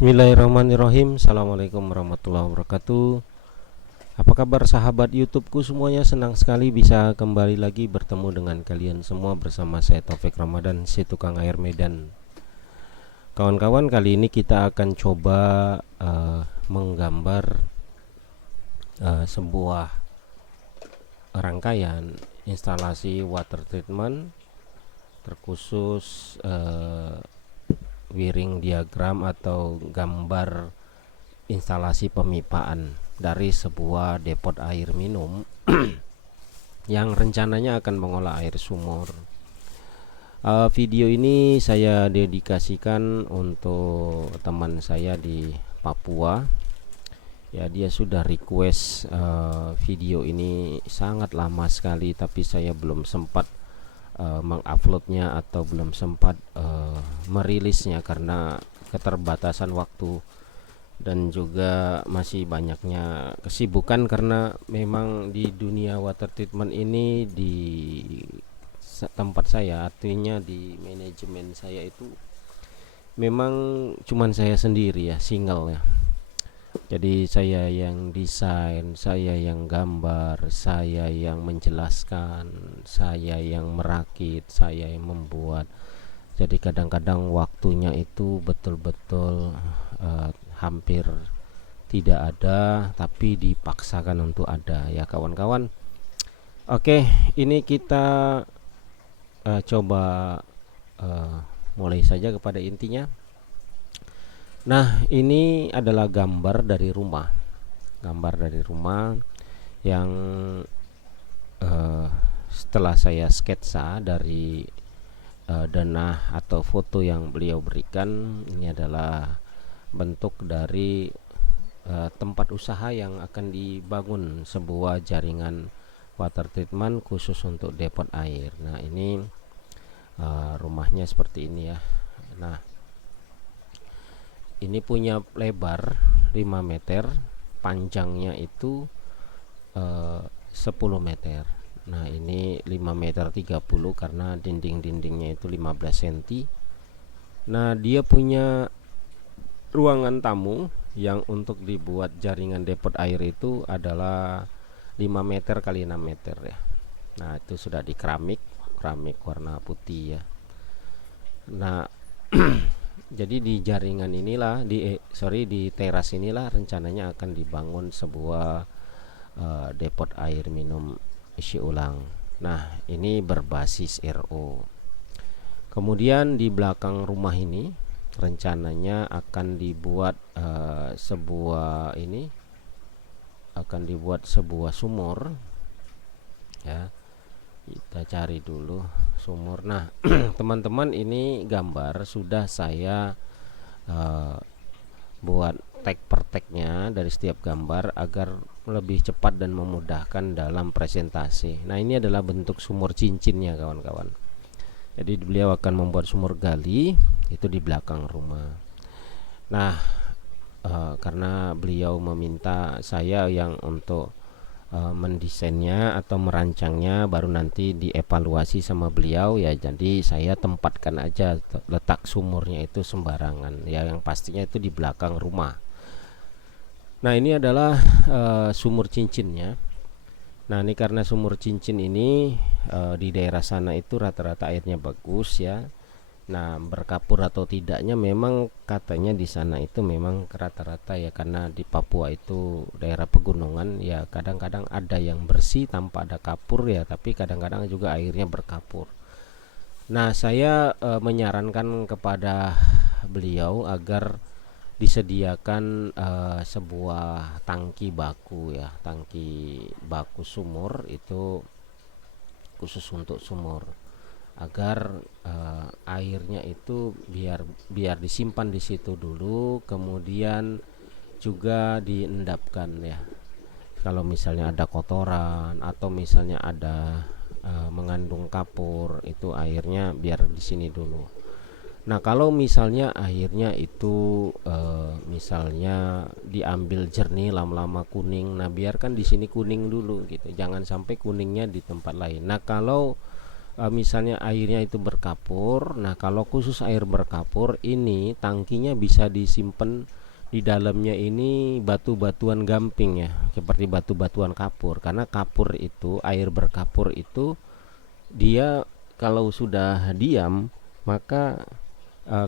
Bismillahirrahmanirrahim. Assalamualaikum warahmatullahi wabarakatuh. Apa kabar sahabat YouTubeku semuanya? Senang sekali bisa kembali lagi bertemu dengan kalian semua bersama saya Taufik Ramadan, si tukang air Medan. Kawan-kawan, kali ini kita akan coba menggambar sebuah rangkaian instalasi water treatment, terkhusus wiring diagram atau gambar instalasi pemipaan dari sebuah depot air minum yang rencananya akan mengolah air sumur. Video ini saya dedikasikan untuk teman saya di Papua. Ya, dia sudah request video ini sangat lama sekali, tapi saya belum sempat menguploadnya atau belum sempat merilisnya karena keterbatasan waktu dan juga masih banyaknya kesibukan, karena memang di dunia water treatment ini di tempat saya, artinya di manajemen saya itu memang cuman saya sendiri ya, single ya. Jadi saya yang desain, saya yang gambar, saya yang menjelaskan, saya yang merakit, saya yang membuat. Jadi kadang-kadang waktunya itu betul-betul hampir tidak ada, tapi dipaksakan untuk ada ya kawan-kawan. Oke, ini kita coba mulai saja kepada intinya. Nah, ini adalah gambar dari rumah yang setelah saya sketsa dari denah atau foto yang beliau berikan. Ini adalah bentuk dari tempat usaha yang akan dibangun sebuah jaringan water treatment khusus untuk depot air. Nah, ini rumahnya seperti ini ya. Nah, ini punya lebar 5 meter, panjangnya itu 10 meter. Nah, ini 5 meter 30 karena dinding-dindingnya itu 15 cm. Nah, dia punya ruangan tamu yang untuk dibuat jaringan depot air itu adalah 5 meter kali 6 meter ya. Nah, itu sudah di keramik warna putih ya. Nah, jadi di jaringan inilah di teras inilah rencananya akan dibangun sebuah depot air minum isi ulang. Nah, ini berbasis RO. Kemudian di belakang rumah ini rencananya akan dibuat sebuah sumur ya. Kita cari dulu sumur. Nah, teman-teman, ini gambar sudah saya buat tag per tagnya dari setiap gambar agar lebih cepat dan memudahkan dalam presentasi. Nah, ini adalah bentuk sumur cincinnya kawan-kawan. Jadi beliau akan membuat sumur gali itu di belakang rumah. Nah, karena beliau meminta saya yang untuk mendesainnya atau merancangnya, baru nanti dievaluasi sama beliau ya. Jadi saya tempatkan aja letak sumurnya itu sembarangan ya, yang pastinya itu di belakang rumah. Nah, ini adalah sumur cincinnya. Nah, ini karena sumur cincin ini di daerah sana itu rata-rata airnya bagus ya. Nah, berkapur atau tidaknya memang katanya di sana itu memang rata-rata ya, karena di Papua itu daerah pegunungan ya, kadang-kadang ada yang bersih tanpa ada kapur ya, tapi kadang-kadang juga airnya berkapur. Nah, saya menyarankan kepada beliau agar disediakan sebuah tangki baku ya, tangki baku sumur itu khusus untuk sumur, agar airnya itu biar disimpan di situ dulu, kemudian juga diendapkan ya. Kalau misalnya ada kotoran atau misalnya ada mengandung kapur, itu airnya biar di sini dulu. Nah, kalau misalnya airnya itu misalnya diambil jernih lama-lama kuning, nah biarkan di sini kuning dulu gitu, jangan sampai kuningnya di tempat lain. Nah, kalau misalnya airnya itu berkapur. Nah, kalau khusus air berkapur ini tangkinya bisa disimpan di dalamnya ini batu-batuan gamping ya, seperti batu-batuan kapur. Karena kapur itu, air berkapur itu dia kalau sudah diam maka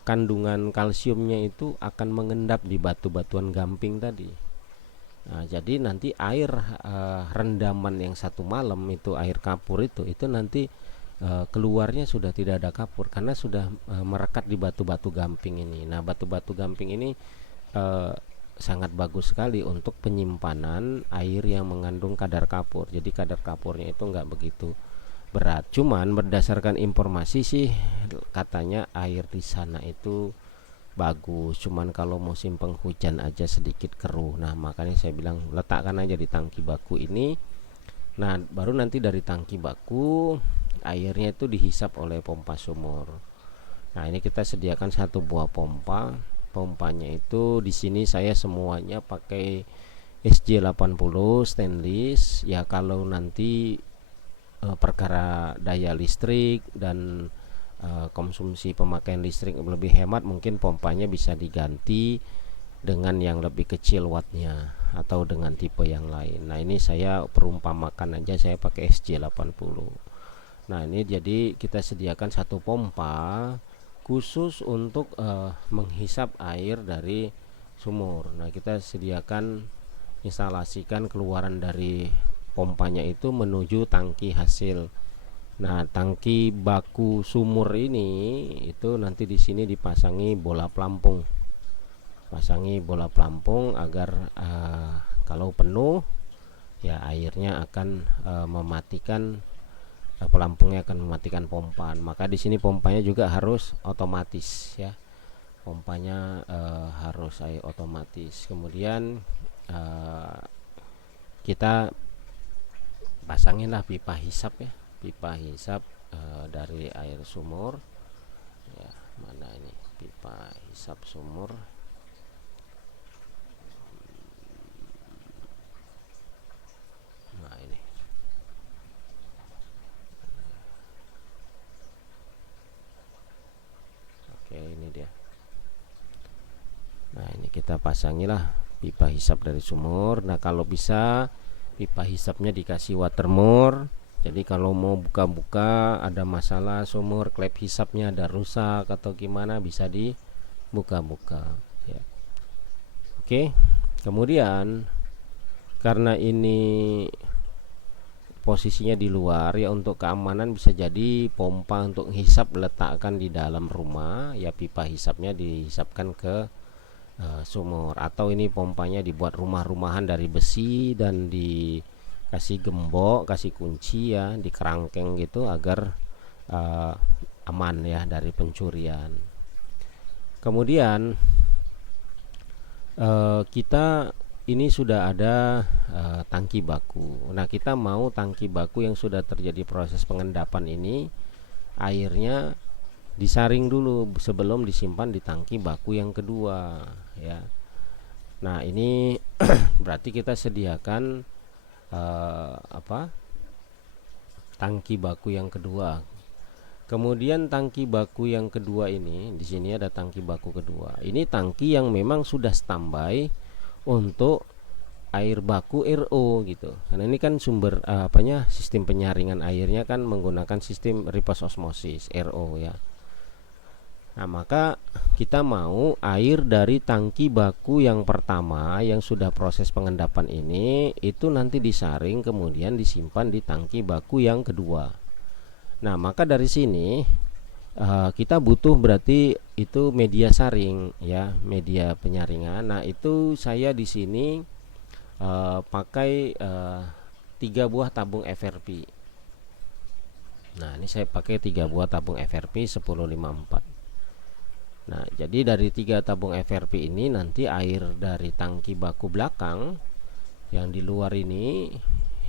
kandungan kalsiumnya itu akan mengendap di batu-batuan gamping tadi. Nah, jadi nanti air rendaman yang satu malam itu air kapur itu nanti keluarnya sudah tidak ada kapur karena sudah merekat di batu-batu gamping ini. Nah, batu-batu gamping ini sangat bagus sekali untuk penyimpanan air yang mengandung kadar kapur. Jadi kadar kapurnya itu nggak begitu berat. Cuman berdasarkan informasi sih katanya air di sana itu bagus, cuman kalau musim penghujan aja sedikit keruh. Nah, makanya saya bilang letakkan aja di tangki baku ini. Nah, baru nanti dari tangki baku airnya itu dihisap oleh pompa sumur. Nah, ini kita sediakan satu buah pompa. Pompanya itu di sini saya semuanya pakai SJ80 stainless. Ya, kalau nanti perkara daya listrik dan konsumsi pemakaian listrik lebih hemat, mungkin pompanya bisa diganti dengan yang lebih kecil wattnya atau dengan tipe yang lain. Nah, ini saya perumpamakan aja, saya pakai SJ80. Nah, ini jadi kita sediakan satu pompa khusus untuk menghisap air dari sumur. Nah, kita sediakan instalasikan keluaran dari pompanya itu menuju tangki hasil. Nah, tangki baku sumur ini itu nanti di sini dipasangi bola pelampung. Pasangi bola pelampung agar kalau penuh ya airnya akan mematikan, pelampungnya akan mematikan pompa. Maka di sini pompanya juga harus otomatis ya. Pompanya harus air otomatis. Kemudian kita pasanginlah pipa hisap ya. Pipa hisap dari air sumur ya. Mana ini pipa hisap sumur? Nah, ini oke, ini dia. Nah, ini kita pasangilah pipa hisap dari sumur. Nah, kalau bisa pipa hisapnya dikasih watermore. Jadi kalau mau buka-buka ada masalah sumur, klep hisapnya ada rusak atau gimana, bisa dibuka-buka ya. Oke. Kemudian karena ini posisinya di luar ya, untuk keamanan bisa jadi pompa untuk hisap letakkan di dalam rumah ya, pipa hisapnya dihisapkan ke sumur, atau ini pompanya dibuat rumah-rumahan dari besi dan dikasih gembok, kasih kunci ya, di kerangkeng gitu agar aman ya dari pencurian. Kemudian kita ini sudah ada tangki baku. Nah, kita mau tangki baku yang sudah terjadi proses pengendapan ini airnya disaring dulu sebelum disimpan di tangki baku yang kedua ya. Nah, ini berarti kita sediakan tangki baku yang kedua. Kemudian tangki baku yang kedua ini, di sini ada tangki baku kedua. Ini tangki yang memang sudah standby untuk air baku RO gitu. Karena ini kan sumber sistem penyaringan airnya kan menggunakan sistem reverse osmosis RO ya. Nah, maka kita mau air dari tangki baku yang pertama yang sudah proses pengendapan ini itu nanti disaring kemudian disimpan di tangki baku yang kedua. Nah, maka dari sini kita butuh berarti itu media saring ya, media penyaringan. Nah, itu saya di sini pakai 3 buah tabung FRP. Nah, ini saya pakai 3 buah tabung FRP 1054. Nah, jadi dari 3 tabung FRP ini nanti air dari tangki baku belakang yang di luar ini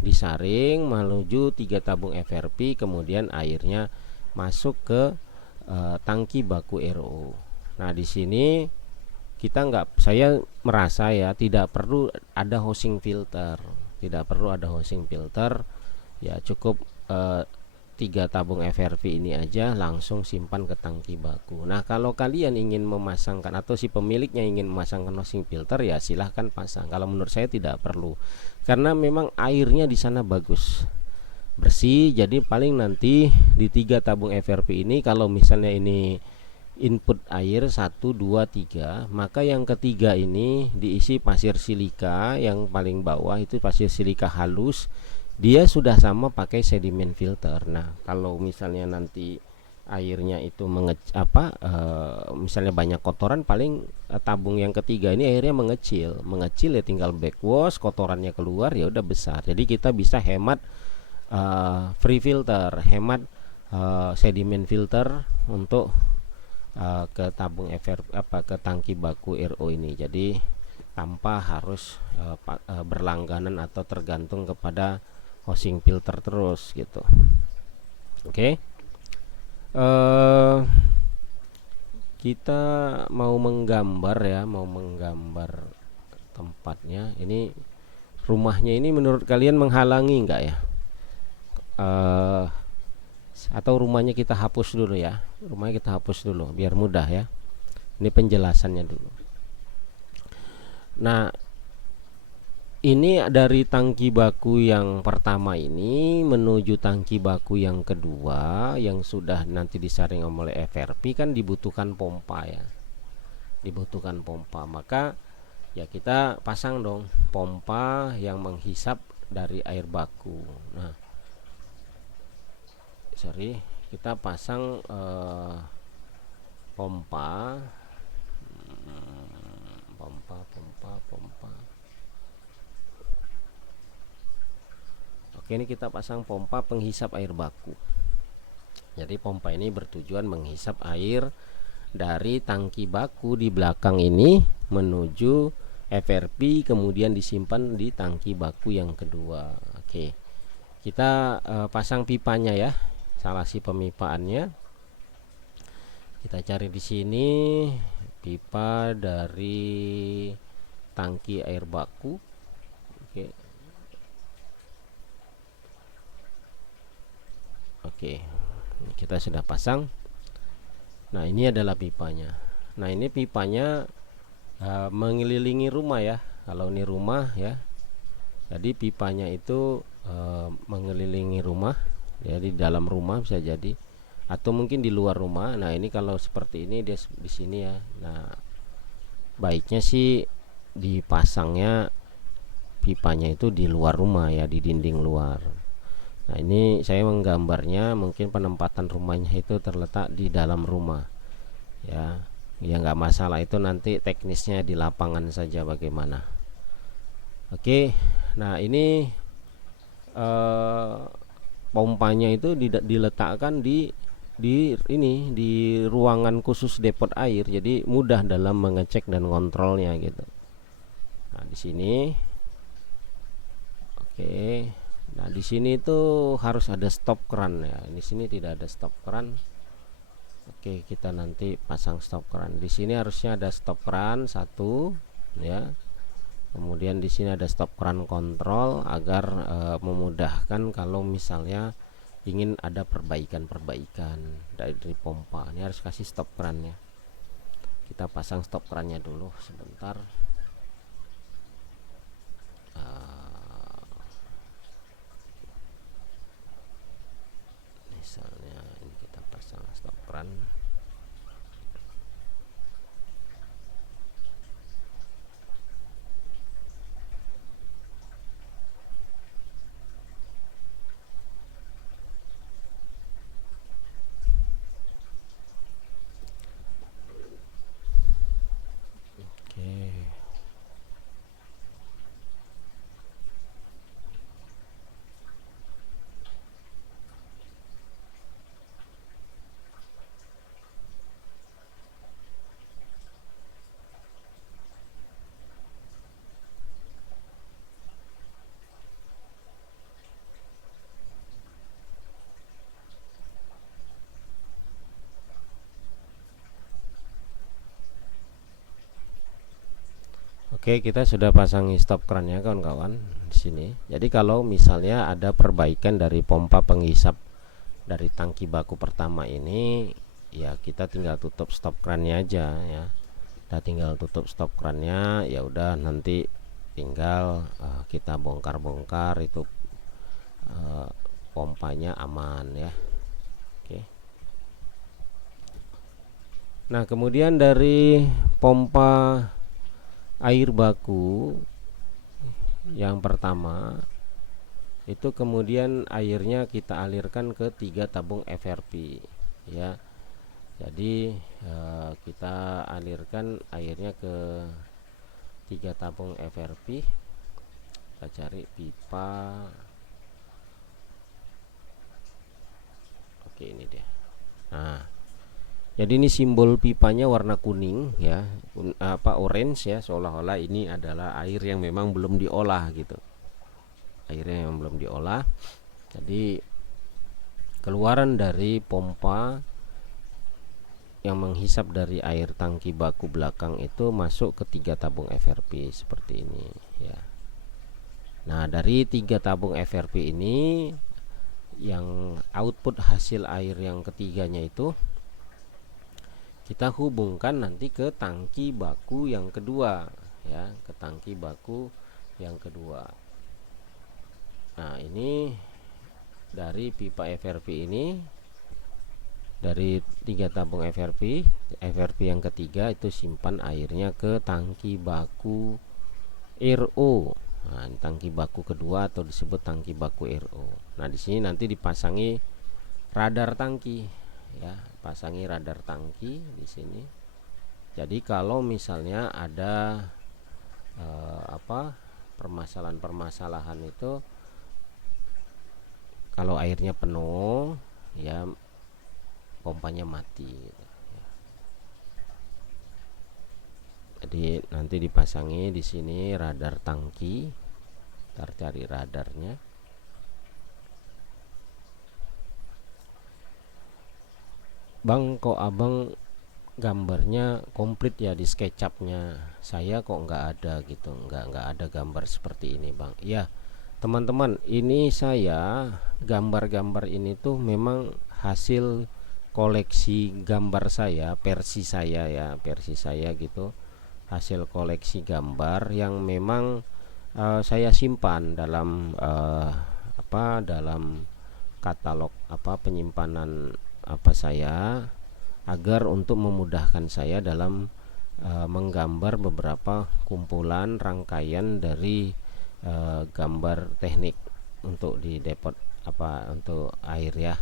disaring menuju 3 tabung FRP, kemudian airnya masuk ke tangki baku RO. Nah, di sini saya merasa ya tidak perlu ada housing filter, tidak perlu ada housing filter ya, cukup 3 tabung FRP ini aja langsung simpan ke tangki baku. Nah, kalau kalian ingin memasangkan atau si pemiliknya ingin memasangkan washing filter, ya silahkan pasang. Kalau menurut saya tidak perlu, karena memang airnya di sana bagus, bersih. Jadi paling nanti di 3 tabung FRP ini, kalau misalnya ini input air 1, 2, 3, maka yang ketiga ini diisi pasir silika. Yang paling bawah itu pasir silika halus, dia sudah sama pakai sedimen filter. Nah, kalau misalnya nanti airnya itu misalnya banyak kotoran, paling tabung yang ketiga ini airnya mengecil ya tinggal backwash, kotorannya keluar, ya udah besar. Jadi kita bisa hemat free filter, hemat sedimen filter untuk ke tabung ke tangki baku RO ini. Jadi tanpa harus berlangganan atau tergantung kepada washing filter terus gitu. Oke. Kita mau menggambar tempatnya. Ini rumahnya ini menurut kalian menghalangi enggak ya? Atau rumahnya kita hapus dulu ya. Rumahnya kita hapus dulu biar mudah ya. Ini penjelasannya dulu. Nah, ini dari tangki baku yang pertama ini menuju tangki baku yang kedua yang sudah nanti disaring oleh FRP, kan dibutuhkan pompa ya. Dibutuhkan pompa. Maka ya kita pasang dong pompa yang menghisap dari air baku. Nah, kita pasang pompa. Oke, ini kita pasang pompa penghisap air baku. Jadi pompa ini bertujuan menghisap air dari tangki baku di belakang ini menuju FRP, kemudian disimpan di tangki baku yang kedua. Oke, kita pasang pipanya ya, instalasi pemipaannya. Kita cari di sini pipa dari tangki air baku. Oke, kita sudah pasang. Nah, ini adalah pipanya. Nah, ini pipanya mengelilingi rumah ya. Kalau ini rumah ya, jadi pipanya itu mengelilingi rumah ya, di dalam rumah bisa jadi, atau mungkin di luar rumah. Nah, ini kalau seperti ini dia di sini ya. Nah, baiknya sih dipasangnya pipanya itu di luar rumah ya, di dinding luar. Nah, ini saya menggambarnya, mungkin penempatan rumahnya itu terletak di dalam rumah ya. Ya nggak masalah, itu nanti teknisnya di lapangan saja bagaimana. Oke, nah ini pompanya itu diletakkan di ruangan khusus depot air, jadi mudah dalam mengecek dan kontrolnya gitu. Nah, di sini oke. Nah, di sini itu harus ada stop keran ya. Di sini tidak ada stop keran. Oke, kita nanti pasang stop keran. Di sini harusnya ada stop keran satu ya. Kemudian di sini ada stop keran kontrol agar memudahkan kalau misalnya ingin ada perbaikan dari pompa. Ini harus kasih stop kerannya. Kita pasang stop kerannya dulu sebentar. Misalnya ini kita pasang stop keran. Oke, kita sudah pasang stop kerannya kawan-kawan di sini. Jadi kalau misalnya ada perbaikan dari pompa penghisap dari tangki baku pertama ini, ya kita tinggal tutup stop krannya aja ya. Kita tinggal tutup stop krannya, ya udah nanti tinggal kita bongkar-bongkar itu pompanya aman ya. Oke. Nah, kemudian dari pompa air baku yang pertama itu kemudian airnya kita alirkan ke 3 tabung FRP ya. Jadi kita alirkan airnya ke 3 tabung FRP. Kita cari pipa. Oke, ini dia. Nah, jadi ini simbol pipanya warna kuning ya, orange ya, seolah-olah ini adalah air yang memang belum diolah gitu. Airnya yang belum diolah. Jadi keluaran dari pompa yang menghisap dari air tangki baku belakang itu masuk ke 3 tabung FRP seperti ini ya. Nah, dari 3 tabung FRP ini yang output hasil air yang ketiganya itu kita hubungkan nanti ke tangki baku yang kedua ya, ke tangki baku yang kedua. Nah, ini dari pipa FRP ini, dari 3 tabung FRP yang ketiga itu simpan airnya ke tangki baku RO. Nah, tangki baku kedua atau disebut tangki baku RO. Nah, di sini nanti dipasangi radar tangki ya, pasangi radar tangki di sini. Jadi kalau misalnya ada permasalahan itu, kalau airnya penuh ya pompanya mati gitu, ya. Jadi nanti dipasangi di sini radar tangki. Ntar cari radarnya. Bang, kok abang gambarnya komplit ya di SketchUp-nya, saya kok nggak ada gitu, nggak ada gambar seperti ini bang. Ya teman-teman, ini saya gambar-gambar ini tuh memang hasil koleksi gambar saya, versi saya ya, versi saya gitu, hasil koleksi gambar yang memang saya simpan dalam dalam katalog penyimpanan saya, agar untuk memudahkan saya dalam menggambar beberapa kumpulan rangkaian dari gambar teknik untuk di depot untuk air ya.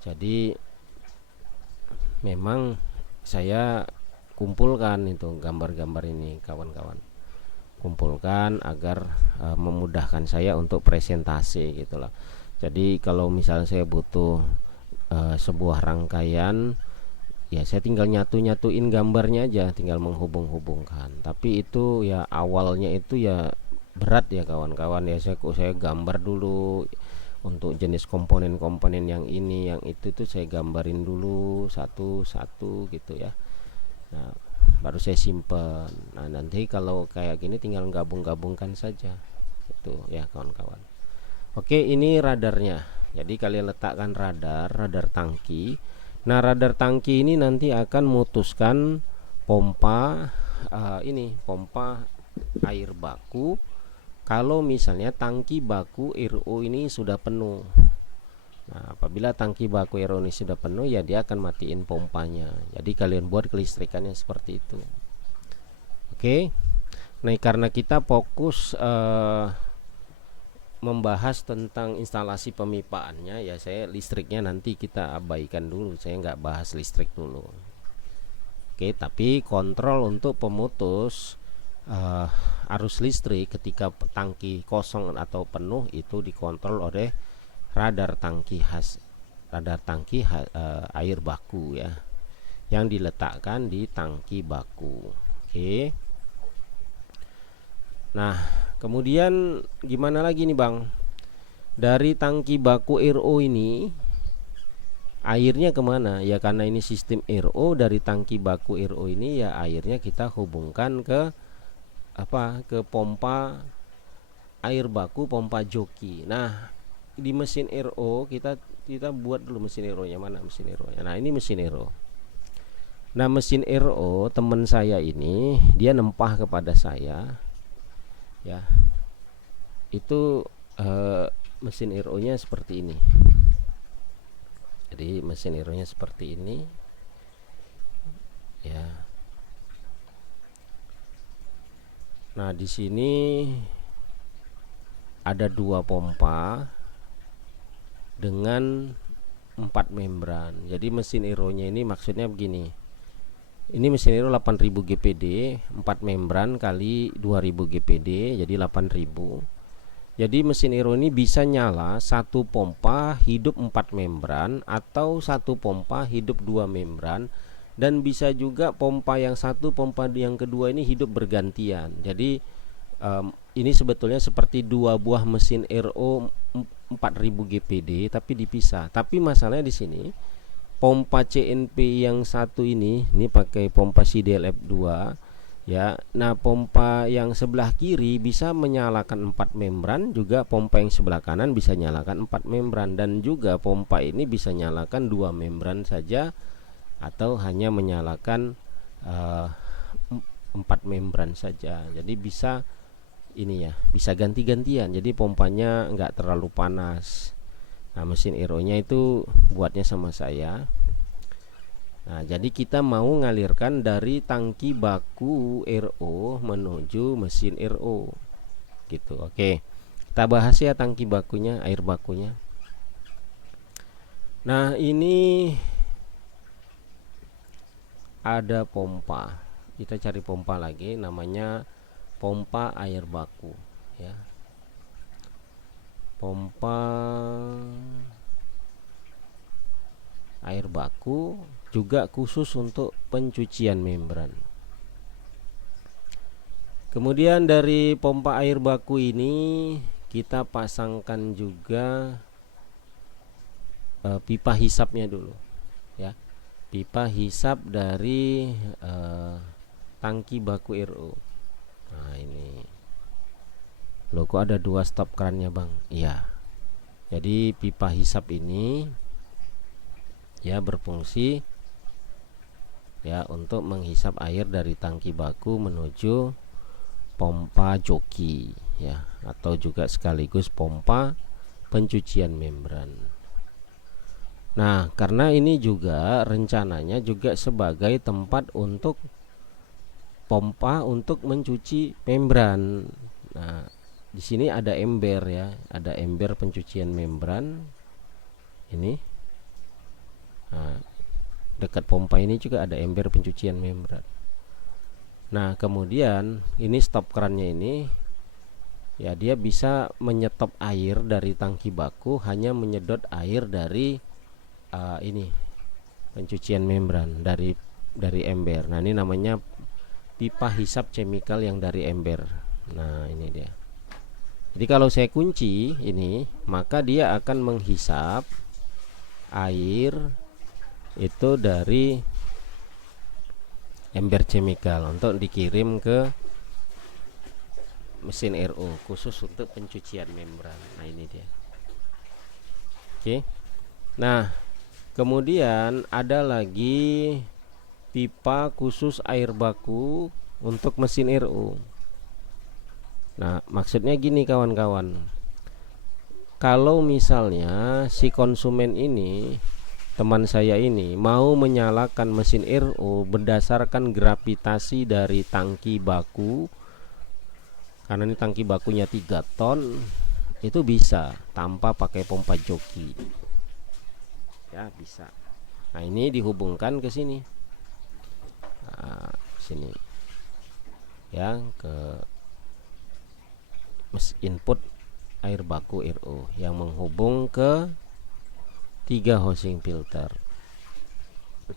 Jadi memang saya kumpulkan itu gambar-gambar ini kawan-kawan, kumpulkan agar memudahkan saya untuk presentasi gitulah. Jadi kalau misalnya saya butuh sebuah rangkaian, ya saya tinggal nyatuin gambarnya aja, tinggal menghubung-hubungkan. Tapi itu ya awalnya itu ya berat ya kawan-kawan ya, saya gambar dulu untuk jenis komponen-komponen yang ini yang itu tuh saya gambarin dulu satu-satu gitu ya. Nah, baru saya simpen. Nah, nanti kalau kayak gini tinggal gabung-gabungkan saja itu ya kawan-kawan. Oke, ini radarnya. Jadi kalian letakkan radar tangki. Nah, radar tangki ini nanti akan memutuskan pompa pompa air baku. Kalau misalnya tangki baku RO ini sudah penuh. Nah, apabila tangki baku RO ini sudah penuh, ya dia akan matiin pompanya. Jadi kalian buat kelistrikannya seperti itu. Oke. Nah, karena kita fokus membahas tentang instalasi pemipaannya, ya saya listriknya nanti kita abaikan dulu. Saya nggak bahas listrik dulu. Oke, tapi kontrol untuk pemutus arus listrik ketika tangki kosong atau penuh itu dikontrol oleh radar tangki air baku ya, yang diletakkan di tangki baku. Oke. Nah, kemudian gimana lagi nih bang? Dari tangki baku RO ini airnya kemana? Ya karena ini sistem RO, dari tangki baku RO ini ya airnya kita hubungkan ke ke pompa air baku, pompa joki. Nah, di mesin RO kita buat dulu mesin RO nya, mana mesin RO nya. Nah, ini mesin RO. Nah, mesin RO teman saya ini dia nempah kepada saya ya. Itu mesin RO nya seperti ini. Jadi mesin RO nya seperti ini ya. Nah, di sini ada 2 pompa dengan 4 membran. Jadi mesin RO nya ini maksudnya begini. Ini mesin RO 8000 GPD, 4 membran kali 2000 GPD, jadi 8000. Jadi mesin RO ini bisa nyala satu pompa hidup 4 membran, atau satu pompa hidup 2 membran, dan bisa juga pompa yang satu, pompa yang kedua ini hidup bergantian. Jadi ini sebetulnya seperti 2 buah mesin RO 4000 GPD tapi dipisah. Tapi masalahnya di sini pompa CNP yang satu ini pakai pompa CDLF2 ya. Nah, pompa yang sebelah kiri bisa menyalakan 4 membran, juga pompa yang sebelah kanan bisa nyalakan 4 membran, dan juga pompa ini bisa nyalakan 2 membran saja atau hanya menyalakan 4 membran saja. Jadi bisa ini ya, bisa ganti-gantian. Jadi pompanya nggak terlalu panas. Nah, mesin RO nya itu buatnya sama saya. Nah, jadi kita mau ngalirkan dari tangki baku RO menuju mesin RO gitu. Oke, kita bahas ya tangki bakunya, air bakunya. Nah, ini ada pompa. Kita cari pompa lagi, namanya pompa air baku ya. Pompa air baku juga khusus untuk pencucian membran. Kemudian dari pompa air baku ini kita pasangkan juga pipa hisapnya dulu ya. Pipa hisap dari tangki baku RO. Nah, ini loh, kok ada 2 stop kerannya bang? Iya, jadi pipa hisap ini ya berfungsi ya untuk menghisap air dari tangki baku menuju pompa joki ya, atau juga sekaligus pompa pencucian membran. Nah, karena ini juga rencananya juga sebagai tempat untuk pompa untuk mencuci membran. Nah, di sini ada ember ya, ada ember pencucian membran ini. Nah, dekat pompa ini juga ada ember pencucian membran. Nah, kemudian ini stop kerannya ini ya, dia bisa menyetop air dari tangki baku, hanya menyedot air dari ini pencucian membran dari ember. Nah, ini namanya pipa hisap chemical yang dari ember. Nah, ini dia. Jadi kalau saya kunci ini, maka dia akan menghisap air itu dari ember chemical untuk dikirim ke mesin RO khusus untuk pencucian membran. Nah, ini dia. Oke. Nah, kemudian ada lagi pipa khusus air baku untuk mesin RO. Nah, maksudnya gini kawan-kawan, kalau misalnya si konsumen ini, teman saya ini, mau menyalakan mesin RO berdasarkan gravitasi dari tangki baku, karena ini tangki bakunya 3 ton, itu bisa tanpa pakai pompa joki ya, bisa. Nah, ini dihubungkan ke sini, sini ya, ke input air baku RO yang menghubung ke 3 housing filter.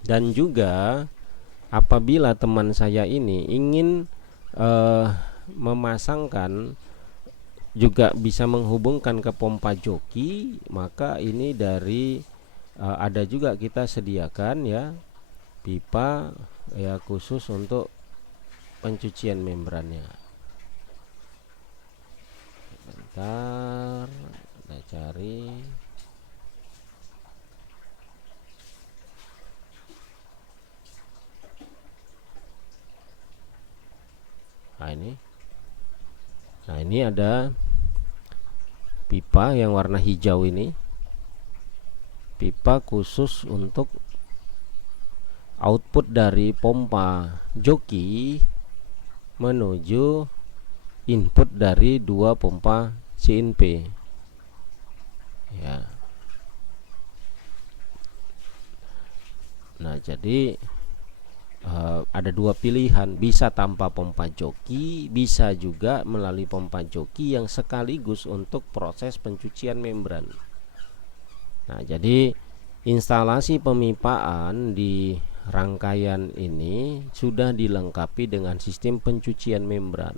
Dan juga apabila teman saya ini ingin memasangkan juga bisa menghubungkan ke pompa joki, maka ini dari ada juga kita sediakan ya pipa ya khusus untuk pencucian membrannya. Bentar. Kita cari. Nah ini ada pipa yang warna hijau ini, pipa khusus untuk output dari pompa joki menuju input dari dua pompa CNP ya. Nah jadi ada dua pilihan, bisa tanpa pompa joki, bisa juga melalui pompa joki yang sekaligus untuk proses pencucian membran. Nah jadi instalasi pemipaan di rangkaian ini sudah dilengkapi dengan sistem pencucian membran.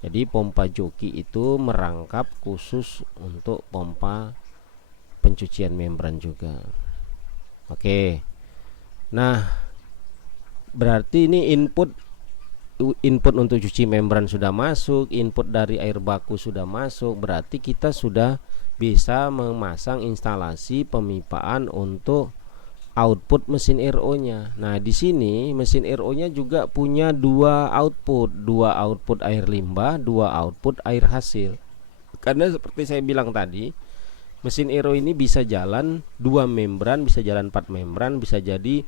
Jadi pompa joki itu merangkap khusus untuk pompa pencucian membran juga. Oke. Nah, berarti ini input untuk cuci membran sudah masuk, input dari air baku sudah masuk, berarti kita sudah bisa memasang instalasi pemipaan untuk output mesin RO-nya. Nah, di sini mesin RO-nya juga punya dua output air limbah, dua output air hasil. Karena seperti saya bilang tadi, mesin RO ini bisa jalan 2 membran, bisa jalan 4 membran, bisa jadi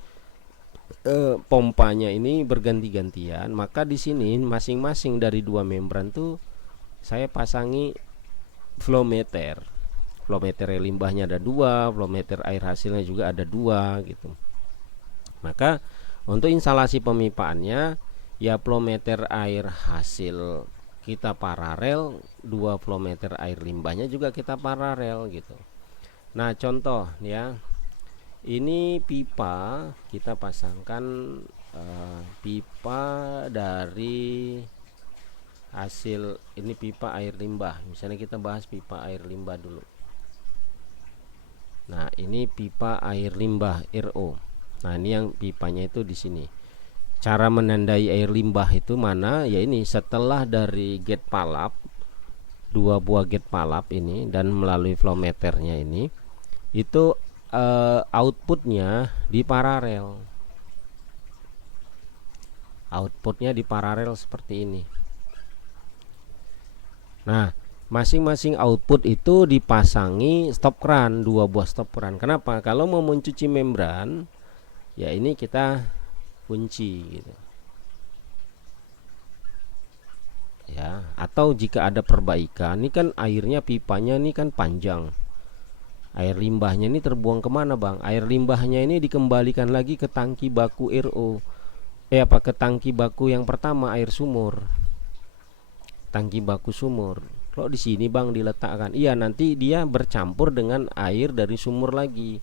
pompanya ini berganti-gantian. Maka di sini masing-masing dari 2 membran tuh saya pasangi flow meter. Flow meter limbahnya ada 2, flow meter air hasilnya juga ada 2 gitu. Maka untuk instalasi pemipaannya ya flow meter air hasil kita paralel, 2 flow meter air limbahnya juga kita paralel gitu. Nah contoh ya, ini pipa kita pasangkan pipa dari hasil, ini pipa air limbah. Misalnya kita bahas pipa air limbah dulu. Nah ini pipa air limbah RO. Nah ini yang pipanya itu di sini. Cara menandai air limbah itu mana? Ya ini setelah dari gate palap, 2 buah gate palap ini, dan melalui flow meternya ini, itu outputnya di paralel. Outputnya di paralel seperti ini. Nah masing-masing output itu dipasangi stop keran, 2 buah stop keran. Kenapa? Kalau mau mencuci membran, ya ini kita kunci gitu ya. Atau jika ada perbaikan, ini kan airnya pipanya ini kan panjang, air limbahnya ini terbuang kemana bang? Air limbahnya ini dikembalikan lagi ke tangki baku RO, ke tangki baku yang pertama, air sumur, tangki baku sumur. Kalau di sini bang diletakkan, iya nanti dia bercampur dengan air dari sumur lagi,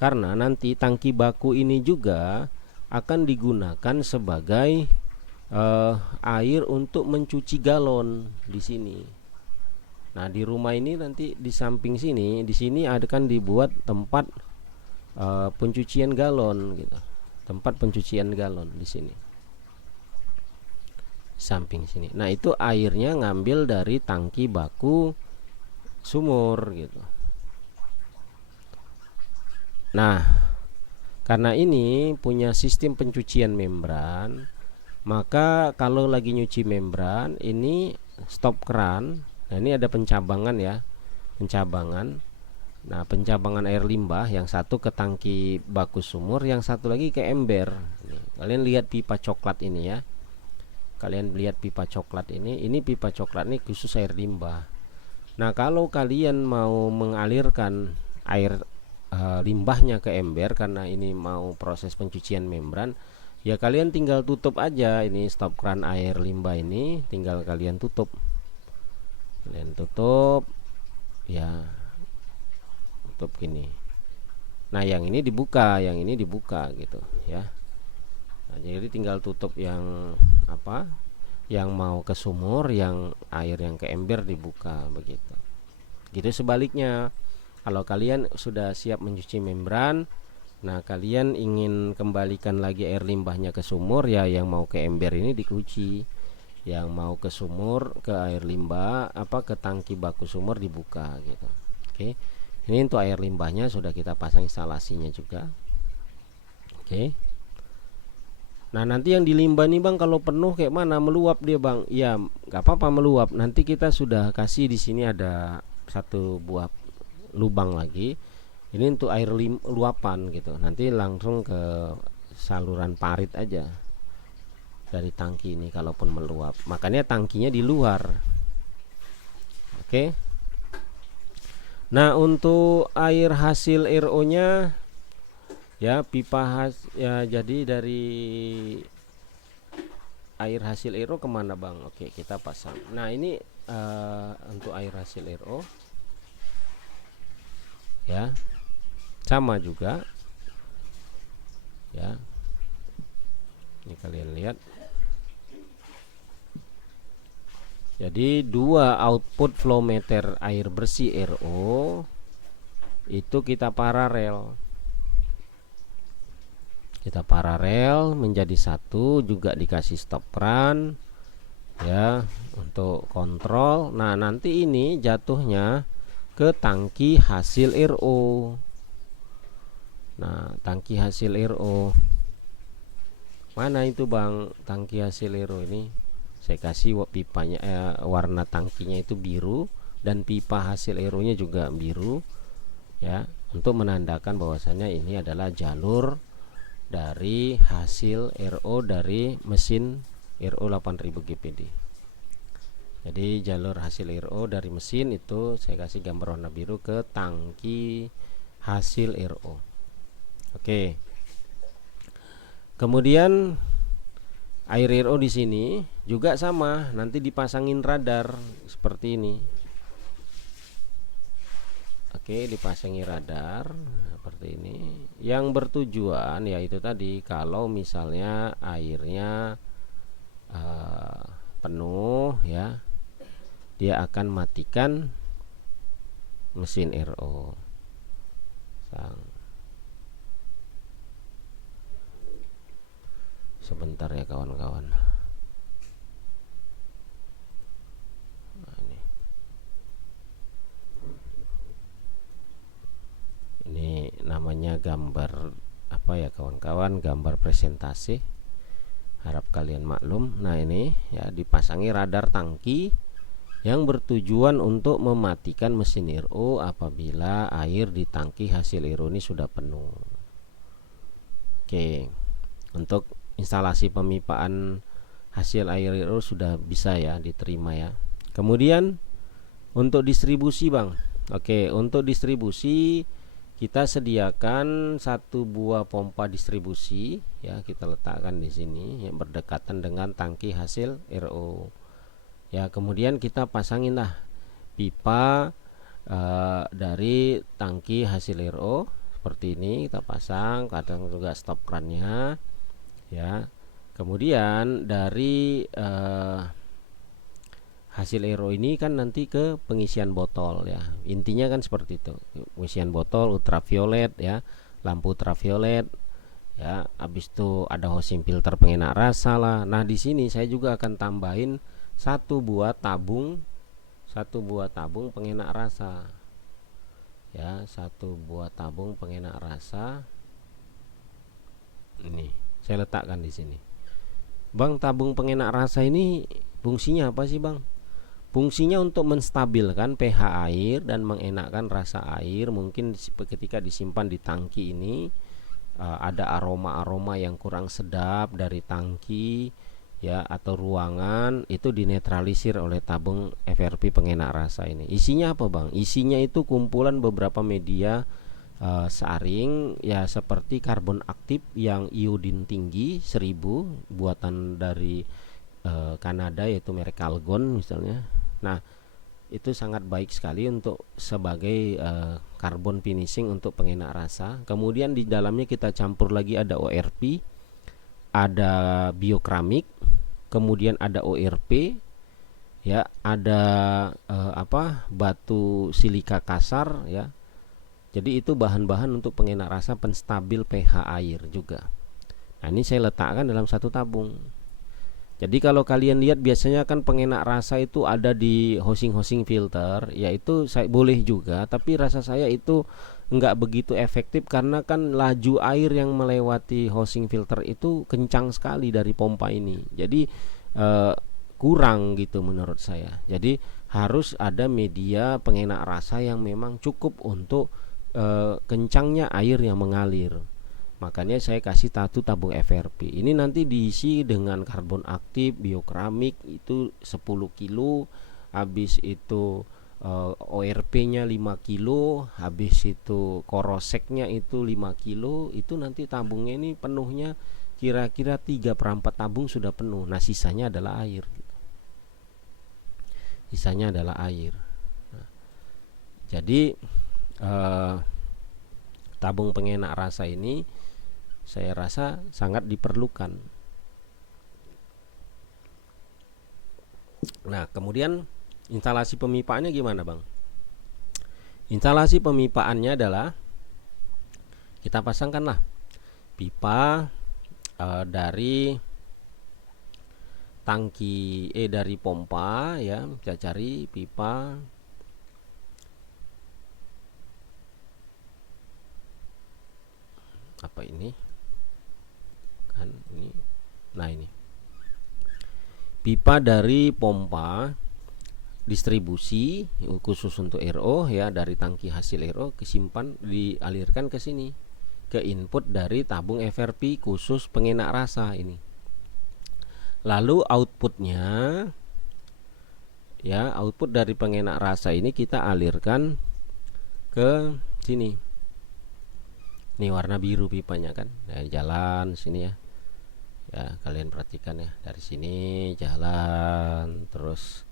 karena nanti tangki baku ini juga akan digunakan sebagai air untuk mencuci galon di sini. Nah di rumah ini nanti di samping sini, di sini akan dibuat tempat pencucian galon gitu, tempat pencucian galon di sini, samping sini. Nah itu airnya ngambil dari tangki baku sumur gitu. Nah karena ini punya sistem pencucian membran, maka kalau lagi nyuci membran ini stop keran. Nah ini ada pencabangan ya, pencabangan. Nah pencabangan air limbah, yang satu ke tangki baku sumur, yang satu lagi ke ember. Nih, kalian lihat pipa coklat ini ya. Kalian lihat pipa coklat ini pipa coklat ini khusus air limbah. Nah kalau kalian mau mengalirkan air limbahnya ke ember, karena ini mau proses pencucian membran, ya kalian tinggal tutup aja ini stop keran air limbah ini, tinggal kalian tutup ya, tutup gini. Nah yang ini dibuka gitu ya. Nah, jadi tinggal tutup yang yang mau ke sumur, yang air yang ke ember dibuka begitu. Gitu sebaliknya, kalau kalian sudah siap mencuci membran, nah kalian ingin kembalikan lagi air limbahnya ke sumur, ya yang mau ke ember ini dikunci, yang mau ke sumur, ke air limbah ke tangki baku sumur dibuka gitu. Oke. Ini untuk air limbahnya sudah kita pasang instalasinya juga. Oke. Nah, nanti yang di limbah nih Bang, kalau penuh kayak mana? Meluap dia Bang. Ya, nggak apa-apa meluap. Nanti kita sudah kasih di sini ada satu buah lubang lagi. Ini untuk air luapan gitu. Nanti langsung ke saluran parit aja dari tangki ini kalaupun meluap. Makanya tangkinya di luar. Oke. Nah, untuk air hasil RO-nya ya pipa ya, jadi dari air hasil RO kemana Bang? Oke, kita pasang. Nah, ini untuk air hasil RO ya sama juga ya. Ini kalian lihat. Jadi dua output flow meter air bersih RO itu kita paralel. Kita paralel menjadi satu, juga dikasih stop run ya untuk kontrol. Nah, nanti ini jatuhnya ke tangki hasil RO. Nah, tangki hasil RO mana itu Bang? Tangki hasil RO ini saya kasih pipanya warna tangkinya itu biru dan pipa hasil RO nya juga biru ya, untuk menandakan bahwasannya ini adalah jalur dari hasil RO dari mesin RO 8000 GPD. Jadi jalur hasil RO dari mesin itu saya kasih gambar warna biru ke tangki hasil RO. Oke. Kemudian air RO di sini juga sama, nanti dipasangin radar seperti ini. Oke, dipasangi radar seperti ini. Yang bertujuan yaitu tadi kalau misalnya airnya penuh ya, dia akan matikan mesin RO. Sebentar ya kawan-kawan. Nah, ini namanya gambar apa ya kawan-kawan, gambar presentasi, harap kalian maklum. Nah, ini ya dipasangi radar tangki yang bertujuan untuk mematikan mesin RO apabila air di tangki hasil RO ini sudah penuh. Oke, untuk instalasi pemipaan hasil air RO sudah bisa ya diterima ya. Kemudian untuk distribusi Bang. Oke, untuk distribusi kita sediakan satu buah pompa distribusi ya, kita letakkan di sini yang berdekatan dengan tangki hasil RO. Ya, kemudian kita pasangin lah pipa dari tangki hasil RO seperti ini, kita pasang, kadang juga stop krannya ya. Kemudian dari hasil RO ini kan nanti ke pengisian botol ya, intinya kan seperti itu, pengisian botol ultraviolet ya, lampu ultraviolet ya. Habis itu ada hosing filter pengenak rasa lah. Nah, di sini saya juga akan tambahin satu buah tabung pengenak rasa ya, satu buah tabung pengenak rasa. Ini saya letakkan di sini. Bang, tabung pengenak rasa ini fungsinya apa sih Bang? Fungsinya untuk menstabilkan pH air dan mengenakkan rasa air. Mungkin ketika disimpan di tangki ini ada aroma-aroma yang kurang sedap dari tangki ya atau ruangan, itu dinetralisir oleh tabung FRP pengenak rasa ini. Isinya apa Bang? Isinya itu kumpulan beberapa media saring ya, seperti karbon aktif yang iodin tinggi 1000 buatan dari Kanada, yaitu merek Calgon misalnya. Nah, itu sangat baik sekali untuk sebagai karbon finishing untuk pengenak rasa. Kemudian di dalamnya kita campur lagi ada ORP, ada biokramik, kemudian ada ORP ya, ada batu silika kasar ya. Jadi itu bahan-bahan untuk pengenak rasa penstabil pH air juga. Nah, ini saya letakkan dalam satu tabung. Jadi kalau kalian lihat biasanya kan pengenak rasa itu ada di housing filter, yaitu saya boleh juga, tapi rasa saya itu nggak begitu efektif karena kan laju air yang melewati housing filter itu kencang sekali dari pompa ini. Jadi eh, kurang gitu menurut saya. Jadi harus ada media pengenak rasa yang memang cukup untuk kencangnya air yang mengalir. Makanya saya kasih tabung FRP. Ini nanti diisi dengan karbon aktif, biokeramik itu 10 kilo, habis itu ORP-nya 5 kilo, habis itu koroseknya itu 5 kilo. Itu nanti tabungnya ini penuhnya kira-kira 3/4 tabung sudah penuh. Nah, sisanya adalah air. Sisanya adalah air. Nah, jadi tabung pengenak rasa ini saya rasa sangat diperlukan. Nah, kemudian instalasi pemipaannya gimana, Bang? Instalasi pemipaannya adalah kita pasangkanlah pipa dari tangki dari pompa ya. Kita cari pipa apa ini? Kan ini. Nah, ini pipa dari pompa distribusi khusus untuk RO ya, dari tangki hasil RO kesimpan dialirkan ke sini, ke input dari tabung FRP khusus pengenak rasa ini. Lalu outputnya ya, output dari pengenak rasa ini kita alirkan ke sini. Ini warna biru pipanya kan, nah, jalan sini ya. Ya, kalian perhatikan ya, dari sini jalan terus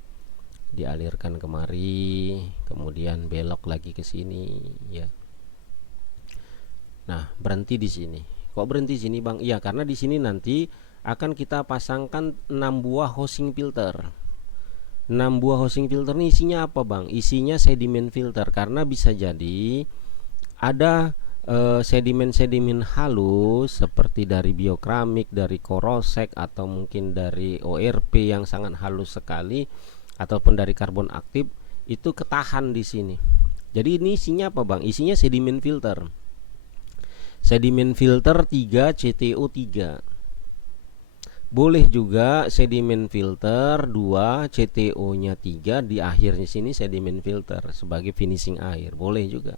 dialirkan kemari, kemudian belok lagi ke sini ya. Nah, berhenti di sini. Kok berhenti sini, Bang? Iya, karena di sini nanti akan kita pasangkan 6 buah housing filter. 6 buah housing filter ini isinya apa, Bang? Isinya sedimen filter, karena bisa jadi ada sedimen-sedimen halus seperti dari biokeramik, dari korosek, atau mungkin dari ORP yang sangat halus sekali, ataupun dari karbon aktif, itu ketahan di sini. Jadi ini isinya apa, Bang? Isinya sedimen filter. Sedimen filter 3 CTO3. Boleh juga sedimen filter 2 CTO-nya 3, di akhirnya sini sedimen filter sebagai finishing air. Boleh juga.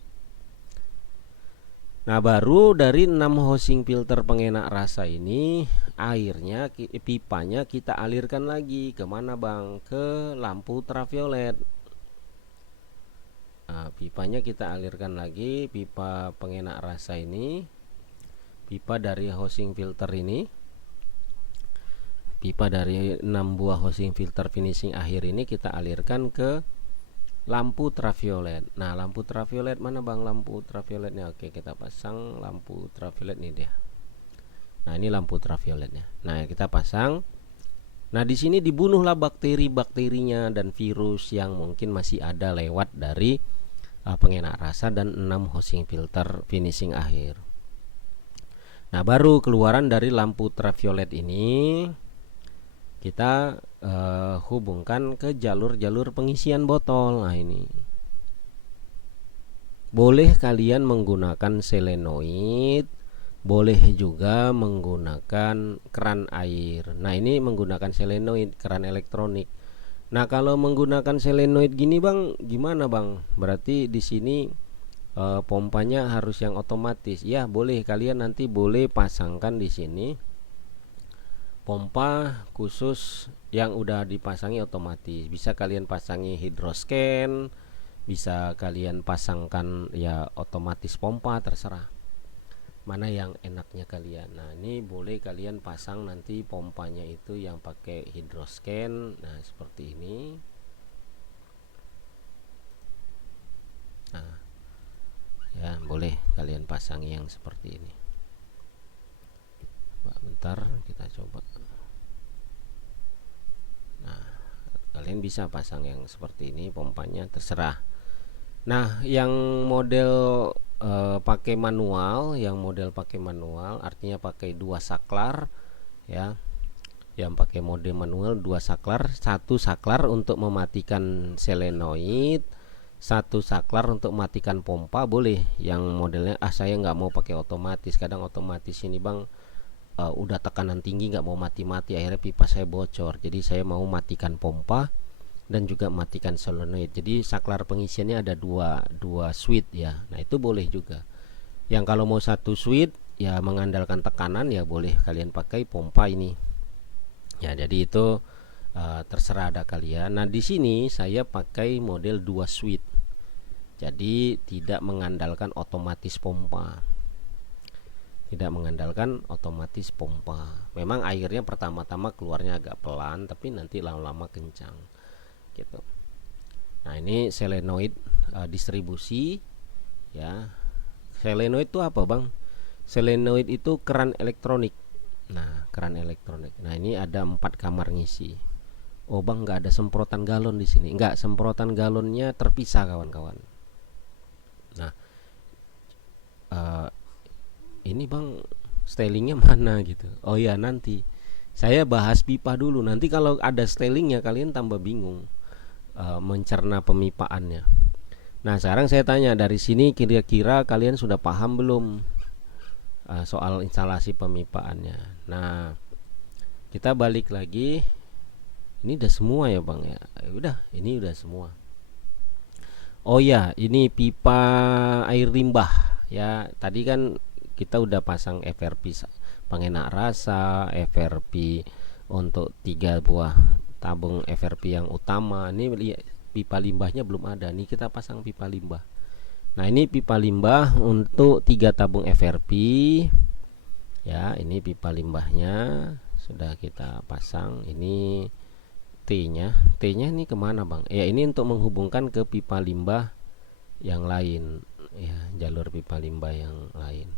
Nah, baru dari 6 housing filter pengenak rasa ini, airnya pipanya kita alirkan lagi kemana, Bang? Ke lampu ultraviolet. Nah, pipanya kita alirkan lagi, pipa pengenak rasa ini, pipa dari housing filter ini, pipa dari 6 buah housing filter finishing akhir ini kita alirkan ke lampu ultraviolet. Nah, lampu ultraviolet mana, Bang? Lampu ultravioletnya. Oke, kita pasang lampu ultraviolet nih dia. Nah, ini lampu ultravioletnya. Nah, kita pasang. Nah, di sini dibunuhlah bakteri-bakterinya dan virus yang mungkin masih ada lewat dari pengenak rasa dan 6 housing filter finishing akhir. Nah, baru keluaran dari lampu ultraviolet ini kita hubungkan ke jalur-jalur pengisian botol. Nah, ini boleh kalian menggunakan selenoid, boleh juga menggunakan keran air. Nah, ini menggunakan selenoid, keran elektronik. Nah, kalau menggunakan selenoid gini, Bang, gimana, Bang? Berarti di sini pompanya harus yang otomatis. Ya, boleh, kalian nanti boleh pasangkan di sini pompa khusus yang udah dipasangi otomatis. Bisa kalian pasangi hidroscan, bisa kalian pasangkan ya otomatis pompa, terserah mana yang enaknya kalian. Nah, ini boleh kalian pasang nanti pompanya itu yang pakai hidroscan. Nah, seperti ini. Nah, ya boleh kalian pasangi yang seperti ini. Bentar, kita coba. Nah, kalian bisa pasang yang seperti ini, pompanya terserah. Nah, yang model pakai manual, artinya pakai 2 saklar ya. yang pakai mode manual 2 saklar, 1 saklar untuk mematikan solenoid, 1 saklar untuk matikan pompa. Boleh yang modelnya saya nggak mau pakai otomatis, kadang otomatis ini bang udah tekanan tinggi nggak mau mati-mati, akhirnya pipa saya bocor, jadi saya mau matikan pompa dan juga matikan solenoid. Jadi saklar pengisiannya ada dua switch ya. Nah itu boleh juga. Yang kalau mau 1 switch ya mengandalkan tekanan ya boleh kalian pakai pompa ini. Ya jadi itu terserah ada kalian. Nah di sini saya pakai model 2 switch. Jadi tidak mengandalkan otomatis pompa. Tidak mengandalkan otomatis pompa. Memang airnya pertama-tama keluarnya agak pelan, tapi nanti lama-lama kencang gitu. Nah ini solenoid distribusi ya. Solenoid itu apa bang? Solenoid itu keran elektronik. Nah keran elektronik. Nah ini ada 4 kamar ngisi. Oh bang nggak ada semprotan galon di sini. Nggak, semprotan galonnya terpisah kawan-kawan. Nah ini bang stylingnya mana gitu. Oh ya nanti saya bahas pipa dulu. Nanti kalau ada stylingnya kalian tambah bingung mencerna pemipaannya. Nah sekarang saya tanya, dari sini kira-kira kalian sudah paham belum soal instalasi pemipaannya. Nah kita balik lagi. Ini udah semua ya bang ya. Udah, ini udah semua. Oh ya, ini pipa air limbah ya. Tadi kan kita udah pasang FRP pengenak rasa, FRP untuk 3 buah tabung FRP yang utama. Ini pipa limbahnya belum ada. Nih kita pasang pipa limbah. Nah ini pipa limbah untuk 3 tabung FRP ya. Ini pipa limbahnya sudah kita pasang. Ini T-nya ini kemana bang? Ya ini untuk menghubungkan ke pipa limbah yang lain ya, jalur pipa limbah yang lain.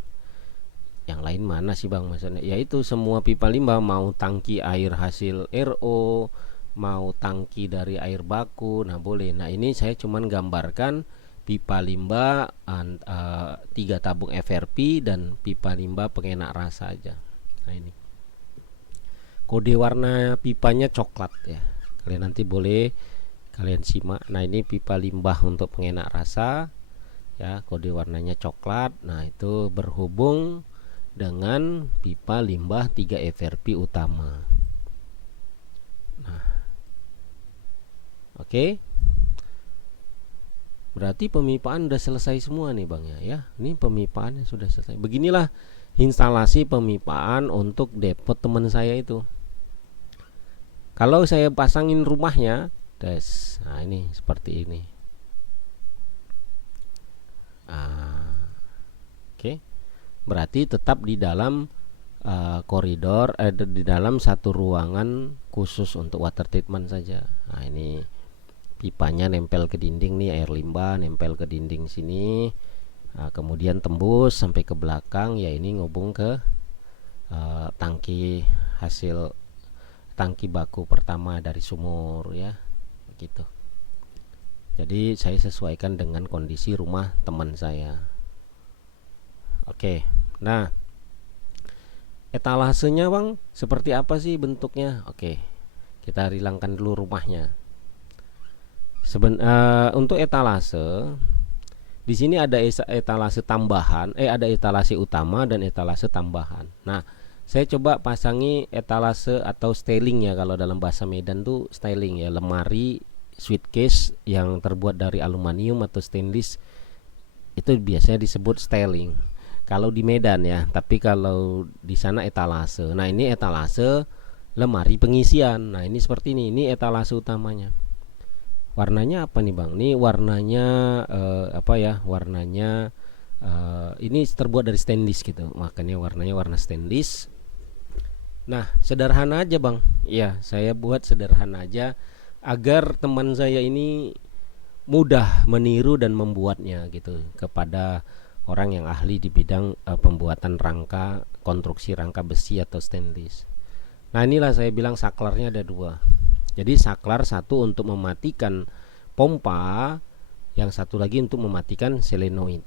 Yang lain mana sih bang maksudnya? Yaitu semua pipa limbah, mau tangki air hasil RO, mau tangki dari air baku, nah boleh. Nah ini saya cuman gambarkan pipa limbah 3 tabung FRP dan pipa limbah pengenak rasa aja. Nah ini kode warna pipanya coklat ya, kalian nanti boleh kalian simak. Nah ini pipa limbah untuk pengenak rasa ya, kode warnanya coklat. Nah itu berhubung dengan pipa limbah 3 FRP utama. Nah oke. Berarti pemipaan udah selesai semua nih bang ya. Ini pemipaannya sudah selesai. Beginilah instalasi pemipaan untuk depot teman saya itu. Kalau saya pasangin rumahnya, nah ini seperti ini. Oke. Berarti tetap di dalam koridor, di dalam satu ruangan khusus untuk water treatment saja. Nah ini pipanya nempel ke dinding nih, air limbah nempel ke dinding sini, kemudian tembus sampai ke belakang ya. Ini ngubung ke tangki hasil, tangki baku pertama dari sumur ya, gitu. Jadi saya sesuaikan dengan kondisi rumah teman saya. Oke, nah etalasenya bang seperti apa sih bentuknya? Oke, kita hilangkan dulu rumahnya. Untuk etalase di sini ada etalase tambahan, ada etalase utama dan etalase tambahan. Nah, saya coba pasangi etalase atau styling ya, kalau dalam bahasa Medan tuh styling ya, lemari suitcase yang terbuat dari aluminium atau stainless itu biasanya disebut styling kalau di Medan ya, tapi kalau di sana etalase. Nah ini etalase lemari pengisian. Nah ini seperti ini etalase utamanya. Warnanya apa nih bang? Ini warnanya apa ya? Warnanya ini terbuat dari stainless gitu, makanya warnanya warna stainless. Nah sederhana aja bang. Ya saya buat sederhana aja agar teman saya ini mudah meniru dan membuatnya gitu kepada orang yang ahli di bidang pembuatan rangka, konstruksi rangka besi atau stainless. Nah inilah saya bilang saklarnya ada 2. Jadi saklar satu untuk mematikan pompa, yang satu lagi untuk mematikan solenoid.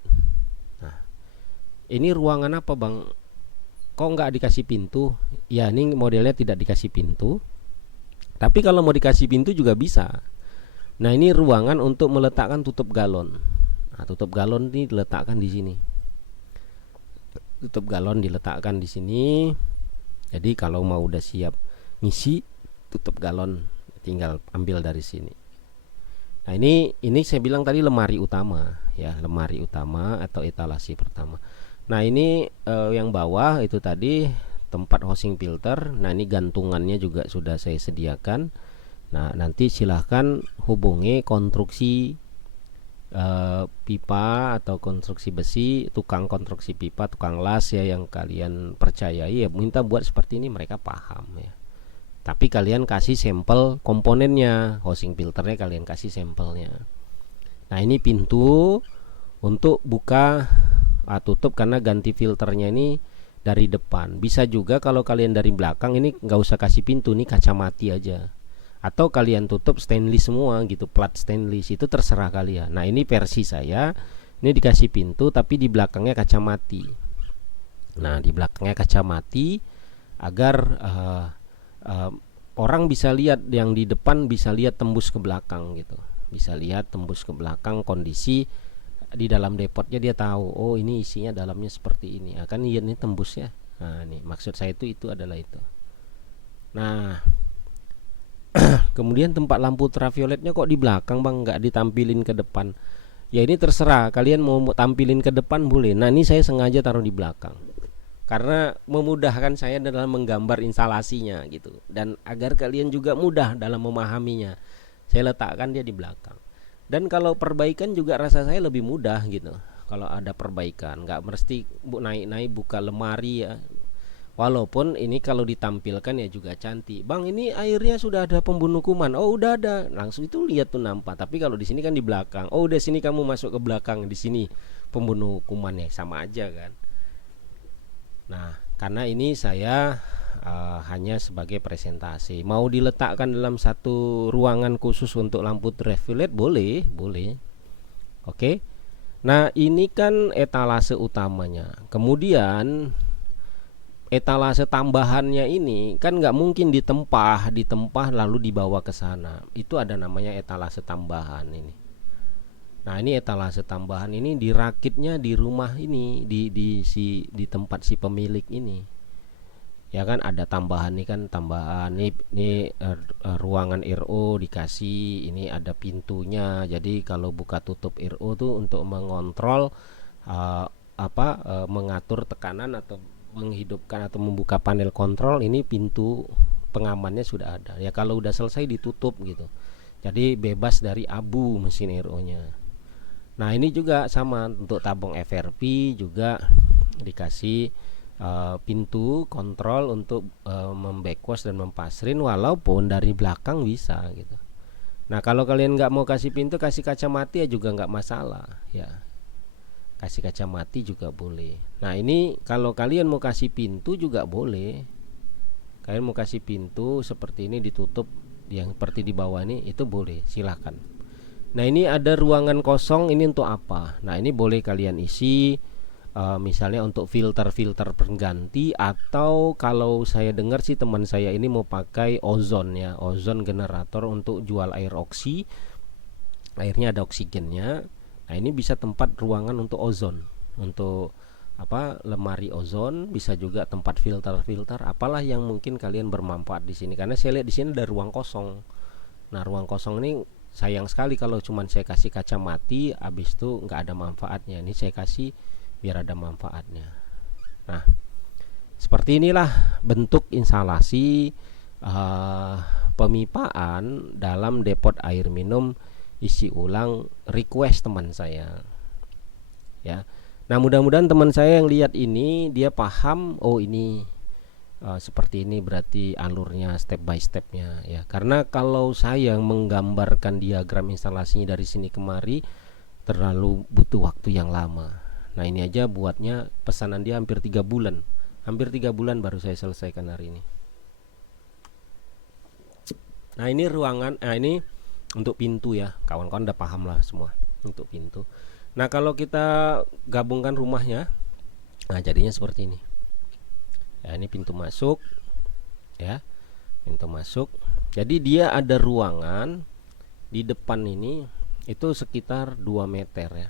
Nah ini ruangan apa bang? kok nggak dikasih pintu? Ya ini modelnya tidak dikasih pintu, tapi kalau mau dikasih pintu juga bisa. Nah ini ruangan untuk meletakkan tutup galon. Nah tutup galon ini diletakkan di sini. Tutup galon diletakkan di sini. Jadi kalau mau udah siap ngisi tutup galon, tinggal ambil dari sini. Nah ini saya bilang tadi lemari utama ya, lemari utama atau etalase pertama. Nah ini yang bawah itu tadi tempat hosing filter. Nah ini gantungannya juga sudah saya sediakan. Nah nanti silahkan hubungi konstruksi pipa atau konstruksi besi, tukang konstruksi pipa, tukang las ya, yang kalian percayai ya, minta buat seperti ini, mereka paham ya. Tapi kalian kasih sampel komponennya, hosing filternya kalian kasih sampelnya. Nah ini pintu untuk buka tutup, karena ganti filternya ini dari depan. Bisa juga kalau kalian dari belakang, ini nggak usah kasih pintu, ini kaca mati aja. Atau kalian tutup stainless semua gitu, plat stainless, itu terserah kalian. Nah ini versi saya, ini dikasih pintu tapi di belakangnya kaca mati. Nah di belakangnya kaca mati agar orang bisa lihat, yang di depan bisa lihat tembus ke belakang gitu, bisa lihat tembus ke belakang kondisi di dalam depotnya, dia tahu oh ini isinya dalamnya seperti ini, akan iya ini tembus ya. Nah ini maksud saya itu adalah itu. Nah kemudian tempat lampu ultravioletnya kok di belakang bang, nggak ditampilin ke depan? Ya ini terserah, kalian mau tampilin ke depan boleh. Nah ini saya sengaja taruh di belakang karena memudahkan saya dalam menggambar instalasinya gitu, dan agar kalian juga mudah dalam memahaminya, saya letakkan dia di belakang. Dan kalau perbaikan juga rasa saya lebih mudah gitu. Kalau ada perbaikan nggak mesti naik-naik buka lemari ya. Walaupun ini kalau ditampilkan ya juga cantik. Bang ini airnya sudah ada pembunuh kuman. Oh udah ada. Langsung itu lihat tuh nampak. Tapi kalau di sini kan di belakang. Oh udah sini kamu masuk ke belakang. Di sini pembunuh kumannya, sama aja kan. Nah karena ini saya hanya sebagai presentasi. Mau diletakkan dalam satu ruangan khusus untuk lampu ultraviolet boleh, boleh. Oke. Nah ini kan etalase utamanya. Kemudian etalase tambahannya ini kan nggak mungkin ditempah lalu dibawa ke sana. Itu ada namanya etalase tambahan ini. Nah ini etalase tambahan ini dirakitnya di rumah ini, di tempat si pemilik ini. Ya kan ada tambahan nih, kan tambahan ini ruangan RO dikasih, ini ada pintunya. Jadi kalau buka tutup RO tuh untuk mengontrol mengatur tekanan atau menghidupkan atau membuka panel kontrol, ini pintu pengamannya sudah ada ya. Kalau udah selesai ditutup gitu, jadi bebas dari abu mesin RO nya. Nah ini juga sama untuk tabung FRP juga dikasih pintu kontrol untuk membekwas dan mempasrin, walaupun dari belakang bisa gitu. Nah kalau kalian nggak mau kasih pintu, kasih kaca mati ya juga nggak masalah ya, kasih kaca mati juga boleh. Nah ini kalau kalian mau kasih pintu juga boleh. Kalian mau kasih pintu seperti ini ditutup yang seperti di bawah ini, itu boleh, silahkan. Nah ini ada ruangan kosong, ini untuk apa? Nah ini boleh kalian isi misalnya untuk filter-filter pengganti, atau kalau saya dengar sih teman saya ini mau pakai ozon ya, ozon generator untuk jual air oksi, airnya ada oksigennya. Nah ini bisa tempat ruangan untuk ozon, untuk lemari ozon, bisa juga tempat filter-filter, apalah yang mungkin kalian bermanfaat di sini. Karena saya lihat di sini ada ruang kosong. Nah ruang kosong ini sayang sekali kalau cuman saya kasih kaca mati, habis itu nggak ada manfaatnya. Ini saya kasih biar ada manfaatnya. Nah seperti inilah bentuk instalasi pemipaan dalam depot air minum isi ulang request teman saya ya. Nah mudah-mudahan teman saya yang lihat ini dia paham, oh ini seperti ini berarti alurnya step by stepnya ya. Karena kalau saya menggambarkan diagram instalasinya dari sini kemari terlalu butuh waktu yang lama. Nah ini aja buatnya pesanan dia hampir 3 bulan, hampir 3 bulan baru saya selesaikan hari ini. Nah ini ruangan, ini untuk pintu ya, kawan-kawan udah paham lah semua untuk pintu. Nah kalau kita gabungkan rumahnya, nah jadinya seperti ini. Ya, ini pintu masuk ya, pintu masuk. Jadi dia ada ruangan di depan ini itu sekitar 2 meter ya,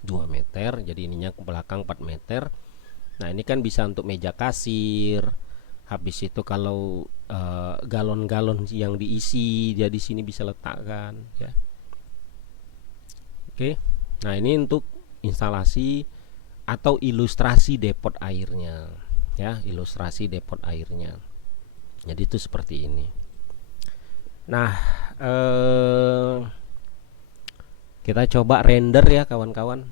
2 meter. Jadi ininya ke belakang 4 meter. Nah ini kan bisa untuk meja kasir. Habis itu kalau galon-galon yang diisi dia di sini bisa letakkan ya. Oke. Nah ini untuk instalasi atau ilustrasi depot airnya ya, ilustrasi depot airnya. Jadi itu seperti ini. Nah kita coba render ya kawan-kawan.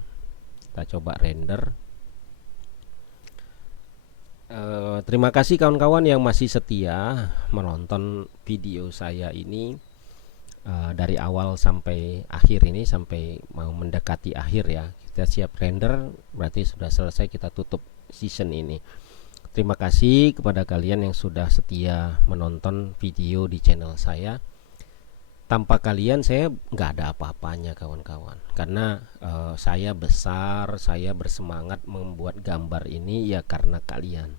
Kita coba render. Terima kasih kawan-kawan yang masih setia menonton video saya ini dari awal sampai akhir ini, sampai mau mendekati akhir ya. Kita siap render, berarti sudah selesai, kita tutup season ini. Terima kasih kepada kalian yang sudah setia menonton video di channel saya. Tanpa kalian saya nggak ada apa-apanya kawan-kawan, karena saya besar, saya bersemangat membuat gambar ini ya karena kalian.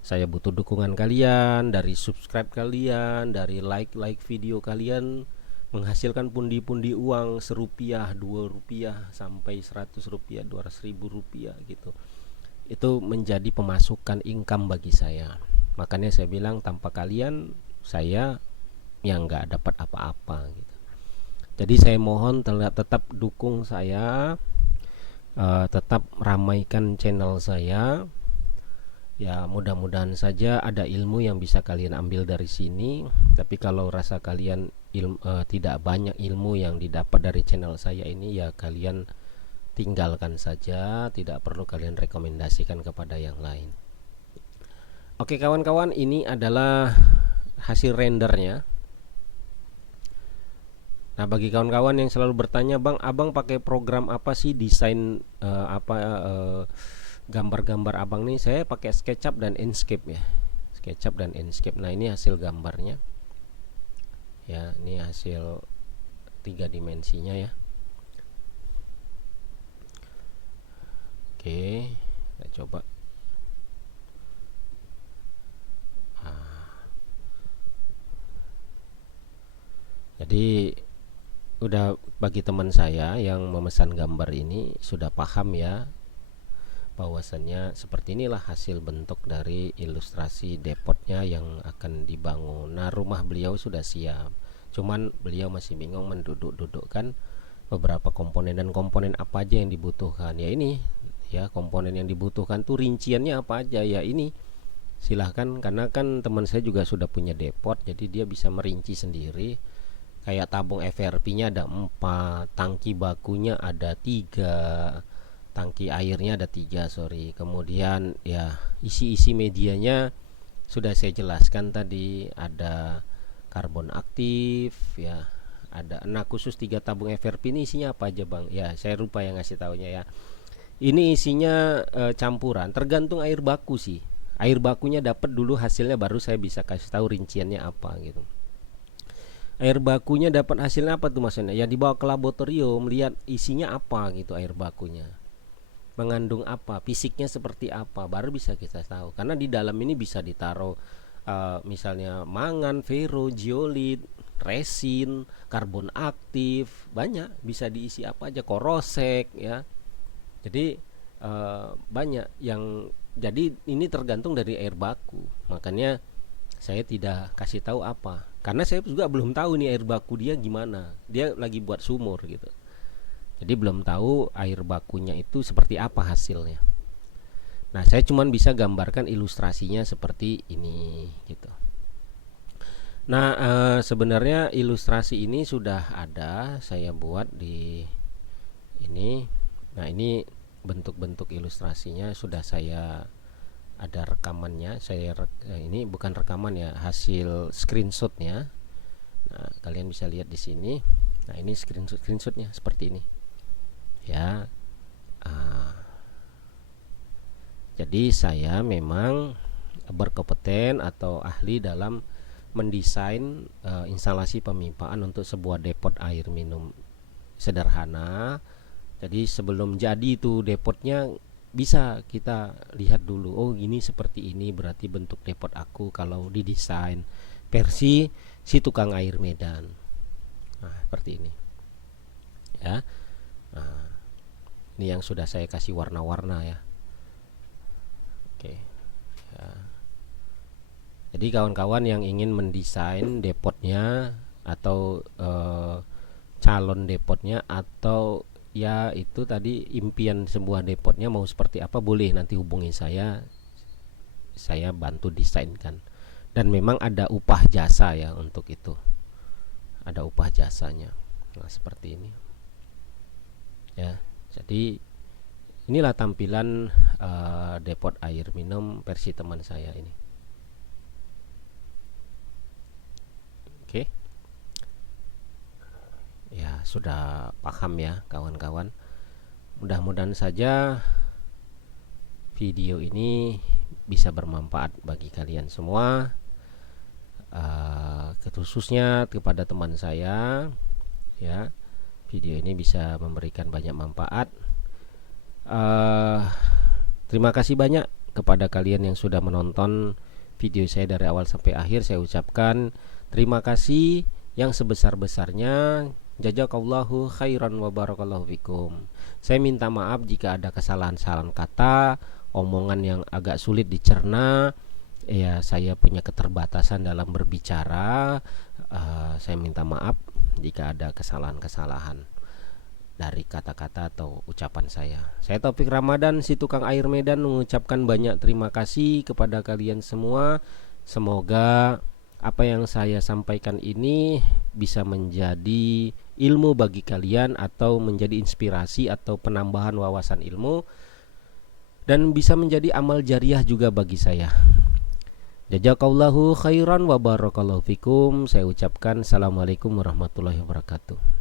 Saya butuh dukungan kalian, dari subscribe kalian, dari like video kalian, menghasilkan pundi-pundi uang Rp1, Rp2 sampai Rp100, Rp200.000 gitu. Itu menjadi pemasukan income bagi saya. Makanya saya bilang tanpa kalian saya yang nggak dapat apa-apa gitu. Jadi saya mohon tetap dukung saya, tetap ramaikan channel saya ya. Mudah-mudahan saja ada ilmu yang bisa kalian ambil dari sini. Tapi kalau rasa kalian tidak banyak ilmu yang didapat dari channel saya ini, ya kalian tinggalkan saja, tidak perlu kalian rekomendasikan kepada yang lain. Oke kawan-kawan, ini adalah hasil rendernya. Nah bagi kawan-kawan yang selalu bertanya, bang, abang pakai program apa sih desain gambar-gambar abang nih? Saya pakai SketchUp dan Inkscape ya, SketchUp dan Inkscape. Nah ini hasil gambarnya ya, ini hasil 3 dimensinya ya. Oke, kita coba. Jadi udah, bagi teman saya yang memesan gambar ini sudah paham ya, bahwasannya seperti inilah hasil bentuk dari ilustrasi depotnya yang akan dibangun. Nah rumah beliau sudah siap, cuman beliau masih bingung menduduk-dudukkan beberapa komponen dan komponen apa aja yang dibutuhkan. Ya ini ya, komponen yang dibutuhkan tuh rinciannya apa aja ya, ini silahkan, karena kan teman saya juga sudah punya depot, jadi dia bisa merinci sendiri. Kayak tabung FRP-nya ada 4, tangki bakunya ada 3, tangki airnya ada 3, sorry. Kemudian ya isi-isi medianya sudah saya jelaskan tadi, ada karbon aktif ya, ada. Nah khusus 3 tabung FRP ini isinya apa aja bang? Ya saya lupa yang ngasih taunya ya. Ini isinya campuran, tergantung air baku sih. Air bakunya dapat dulu hasilnya, baru saya bisa kasih tahu rinciannya apa gitu. Air bakunya dapat hasilnya apa tuh maksudnya? Ya dibawa ke laboratorium, lihat isinya apa gitu, air bakunya mengandung apa, fisiknya seperti apa, baru bisa kita tahu. Karena di dalam ini bisa ditaruh misalnya mangan, ferro, zeolit, resin, karbon aktif, banyak, bisa diisi apa aja, korosek ya. Jadi banyak yang, jadi ini tergantung dari air baku. Makanya saya tidak kasih tahu apa, karena saya juga belum tahu nih air baku dia gimana. Dia lagi buat sumur gitu, jadi belum tahu air bakunya itu seperti apa hasilnya. Nah saya cuman bisa gambarkan ilustrasinya seperti ini gitu. Nah sebenarnya ilustrasi ini sudah ada, saya buat di ini. Nah ini bentuk-bentuk ilustrasinya sudah saya ada rekamannya. Ini bukan rekaman ya, hasil screenshotnya. Nah kalian bisa lihat di sini. Nah ini screenshotnya seperti ini ya. Jadi saya memang berkompeten atau ahli dalam mendesain instalasi pemipaan untuk sebuah depot air minum sederhana. Jadi sebelum jadi itu depotnya, bisa kita lihat dulu, oh ini seperti ini berarti bentuk depot aku kalau didesain versi si tukang air Medan. Nah, seperti ini ya. Nah, ini yang sudah saya kasih warna-warna ya. Oke ya. Jadi kawan-kawan yang ingin mendesain depotnya atau calon depotnya, atau ya itu tadi impian sebuah depotnya mau seperti apa, boleh nanti hubungi saya bantu desainkan. Dan memang ada upah jasa ya untuk itu, ada upah jasanya. Nah seperti ini ya. Jadi inilah tampilan depot air minum versi teman saya ini. Oke ya, sudah paham ya kawan-kawan. Mudah-mudahan saja video ini bisa bermanfaat bagi kalian semua, khususnya kepada teman saya ya. Video ini bisa memberikan banyak manfaat. Terima kasih banyak kepada kalian yang sudah menonton video saya dari awal sampai akhir. Saya ucapkan terima kasih yang sebesar-besarnya. Jazakallahu khairan wa barakallahu fikum. Saya minta maaf jika ada kesalahan-kesalahan kata, omongan yang agak sulit dicerna. Ya, saya punya keterbatasan dalam berbicara. Saya minta maaf jika ada kesalahan-kesalahan dari kata-kata atau ucapan saya. Saya Taufik Ramadan, si tukang air Medan, mengucapkan banyak terima kasih kepada kalian semua. Semoga apa yang saya sampaikan ini bisa menjadi ilmu bagi kalian, atau menjadi inspirasi atau penambahan wawasan ilmu, dan bisa menjadi amal jariah juga bagi saya. Jazakallahu khairan wa barakallahu fikum. Saya ucapkan assalamualaikum warahmatullahi wabarakatuh.